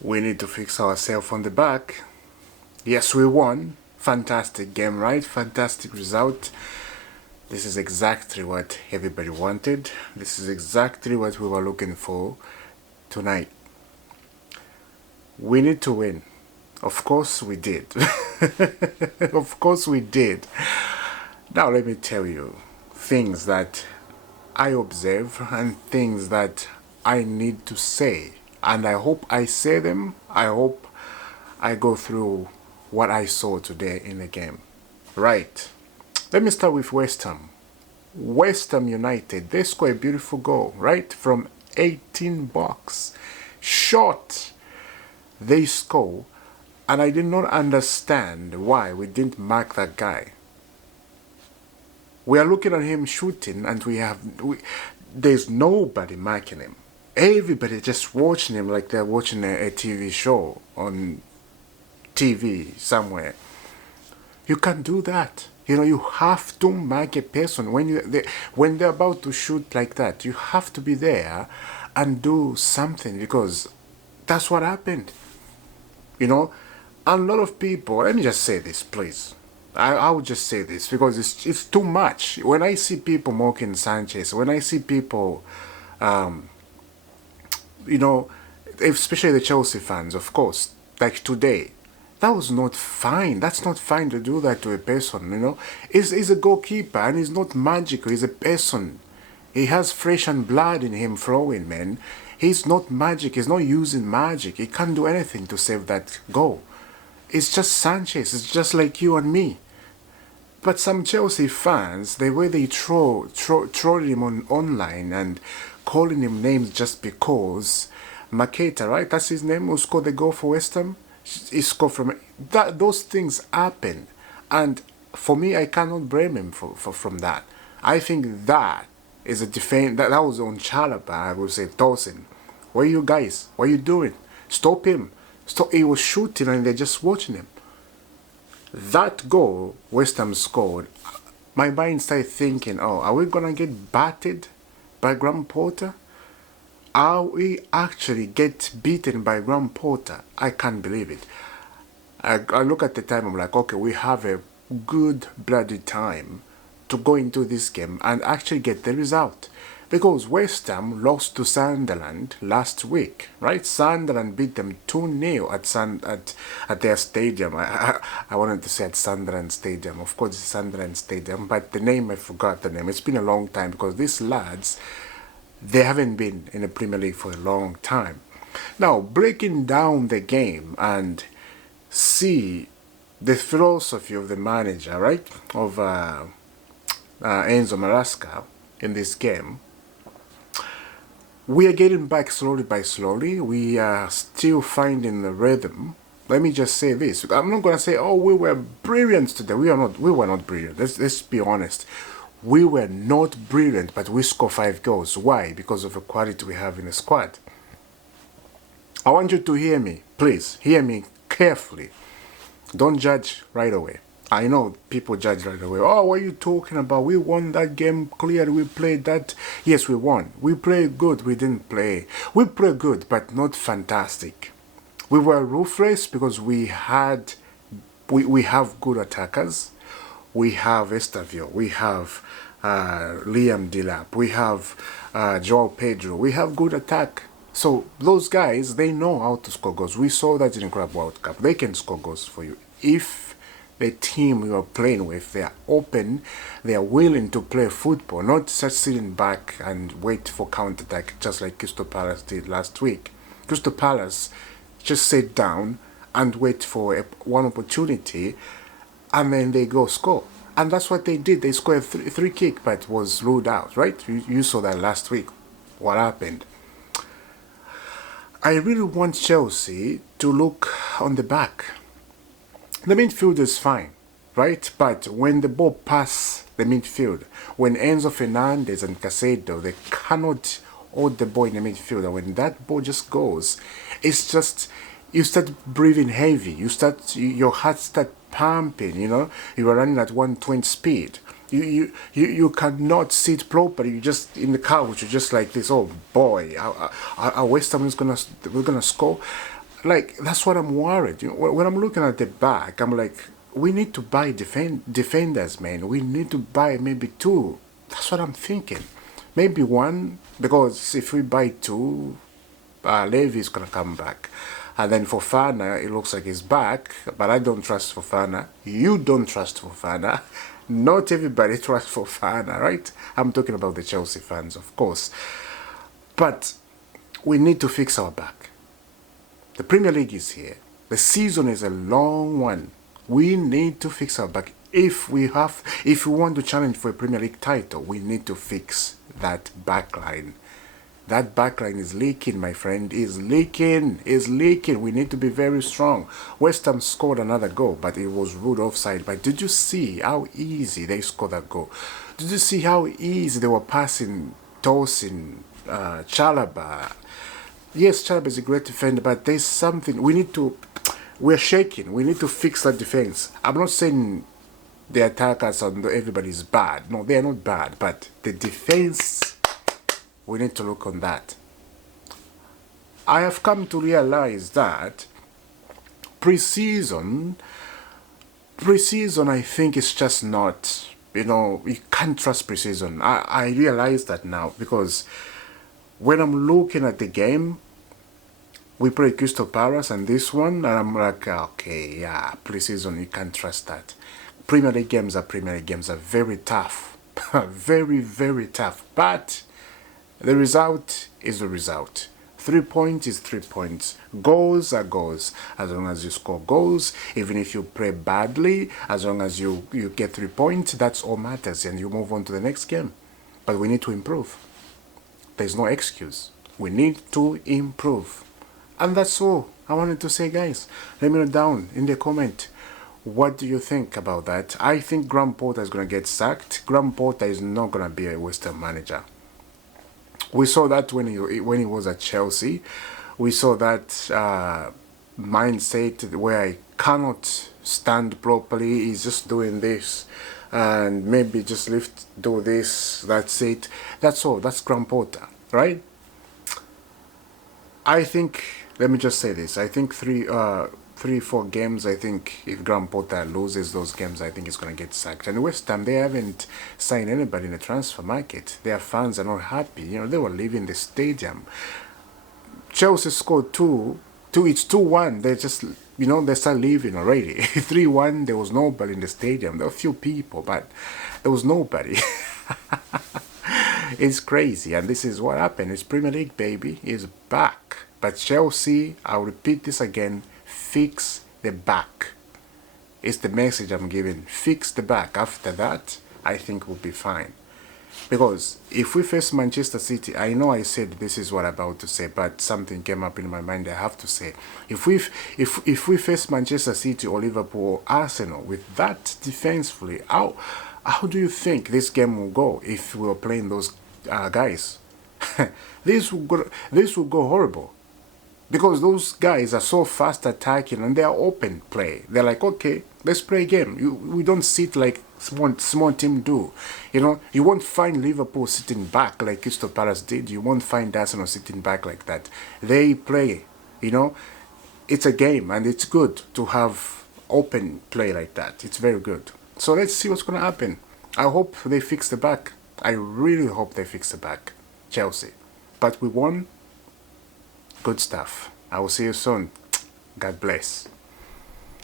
We need to fix ourselves on the back. Yes, we won. Fantastic game, right? Fantastic result. This is exactly what everybody wanted. This is exactly what we were looking for tonight. We need to win. Of course we did. Of course we did. Now let me tell you things that I observe and things that I need to say. And I hope I say them. I hope I go through what I saw today in the game. Right. Let me start with West Ham. West Ham United, they scored a beautiful goal, right? From 18 bucks. Short. They score. And I did not understand why we didn't mark that guy. We are looking at him shooting and there's nobody marking him. Everybody just watching him like they're watching a TV show on TV somewhere. You can't do that. You have to mark a person when they're about to shoot like that. You have to be there and do something because that's what happened. And a lot of people. Let me just say this, please. I would just say this because it's too much. When I see people mocking Sanchez, when I see people, especially the Chelsea fans, of course, like today, that was not fine. That's not fine to do that to a person. He's a goalkeeper and he's not magical. He's a person. He has flesh and blood in him flowing, man. He's not magic. He's not using magic. He can't do anything to save that goal. It's just Sanchez. It's just like you and me. But some Chelsea fans, the way they troll him online and calling him names just because Maketa, right? That's his name, who scored the goal for West Ham. He scored from that. Those things happen, and for me, I cannot blame him from that. I think that is a defense that was on Chalaba. I would say tossing. What are you guys? What are you doing? Stop him! Stop! He was shooting, and they're just watching him. That goal West Ham scored, my mind started thinking, oh, are we going to get battered by Graham Potter? Are we actually get beaten by Graham Potter? I can't believe it. I look at the time, I'm like, okay, we have a good bloody time to go into this game and actually get the result. Because West Ham lost to Sunderland last week, right? Sunderland beat them 2-0 at their stadium. I wanted to say at Sunderland Stadium. Of course, it's Sunderland Stadium, but the name, I forgot the name. It's been a long time because these lads, they haven't been in the Premier League for a long time. Now, breaking down the game and see the philosophy of the manager, right, of Enzo Maresca in this game, we are getting back slowly by slowly. We are still finding the rhythm. Let me just say this. I'm not going to say, oh, we were brilliant today. We were not brilliant. Let's be honest. We were not brilliant, but we scored 5 goals. Why? Because of the quality we have in the squad. I want you to hear me. Please, hear me carefully. Don't judge right away. I know people judge right away. Oh, what are you talking about? We won that game clearly. We played that. Yes, we won. We played good. We didn't play. We played good, but not fantastic. We were ruthless because we have good attackers. We have Estavio. We have Liam Delap. We have Joao Pedro. We have good attack. So those guys, they know how to score goals. We saw that in the Club World Cup. They can score goals for you. If the team you are playing with, they are open, they are willing to play football, not just sitting back and wait for counter-attack, just like Crystal Palace did last week. Crystal Palace just sit down and wait for one opportunity, and then they go score. And that's what they did. They scored a free kick, but was ruled out, right? You saw that last week. What happened? I really want Chelsea to look on the back. The midfield is fine, right? But when the ball passes the midfield, when Enzo Fernandez and Caicedo, they cannot hold the ball in the midfield, and when that ball just goes, it's just, you start breathing heavy, your heart start pumping, you are running at 120 speed. You cannot sit properly. You just in the couch. You're just like this. Oh boy, our West Ham we're gonna score. Like, that's what I'm worried. When I'm looking at the back, I'm like, we need to buy defenders, man. We need to buy maybe two. That's what I'm thinking. Maybe one, because if we buy two, Levy is gonna come back. And then Fofana, it looks like he's back, but I don't trust Fofana. You don't trust Fofana. Not everybody trusts Fofana, right? I'm talking about the Chelsea fans, of course. But we need to fix our back. The Premier League is here. The season is a long one. We need to fix our back. If we want to challenge for a Premier League title, we need to fix that back line. That backline is leaking, my friend. Is leaking. We need to be very strong. West Ham scored another goal, but it was ruled offside. But did you see how easy they scored that goal? Did you see how easy they were passing, tossing, Chalaba? Yes, Chalaba is a great defender, but there's something we're shaking. We need to fix that defense. I'm not saying the attackers and everybody's bad. No, they are not bad, but the defense, we need to look on that. I have come to realize that pre-season, I think it's just not, you can't trust pre-season. I realize that now, because when I'm looking at the game, we play Crystal Palace and this one, and I'm like, okay, yeah, pre-season, you can't trust that. Premier League games are very tough. Very, very tough. But the result is the result. 3 points is 3 points. Goals are goals. As long as you score goals, even if you play badly, as long as you get 3 points, that's all matters, and you move on to the next game. But we need to improve. There's no excuse. We need to improve. And that's all I wanted to say, guys. Let me know down in the comment. What do you think about that? I think Graham Potter is going to get sacked. Graham Potter is not going to be a West Ham manager. We saw that when he was at Chelsea. We saw that mindset where I cannot stand properly. He's just doing this. And maybe just do this. That's it. That's all. That's Graham Potter, right? I think, let me just say this. I think 3-4 games, I think if Graham Potter loses those games, I think he's going to get sacked. And West Ham, they haven't signed anybody in the transfer market. Their fans are not happy. They were leaving the stadium. Chelsea scored two. It's 2-1. They just, they start leaving already. 3-1, there was nobody in the stadium. There were a few people, but there was nobody. It's crazy, and this is what happened. It's Premier League, baby. It's back. But Chelsea, I'll repeat this again, fix the back. It's the message I'm giving. Fix the back. After that, I think we'll be fine. Because if we face Manchester City, I know I said this is what I'm about to say, but something came up in my mind I have to say. If we face Manchester City or Liverpool or Arsenal with that defensively, how do you think this game will go if we were playing those guys? This will go horrible. Because those guys are so fast attacking and they are open play. They're like, okay, let's play a game. We don't sit like small team do. You won't find Liverpool sitting back like Crystal Palace did. You won't find Arsenal sitting back like that. They play, It's a game, and it's good to have open play like that. It's very good. So let's see what's going to happen. I hope they fix the back. I really hope they fix the back. Chelsea. But we won. Good stuff. I will see you soon. God bless.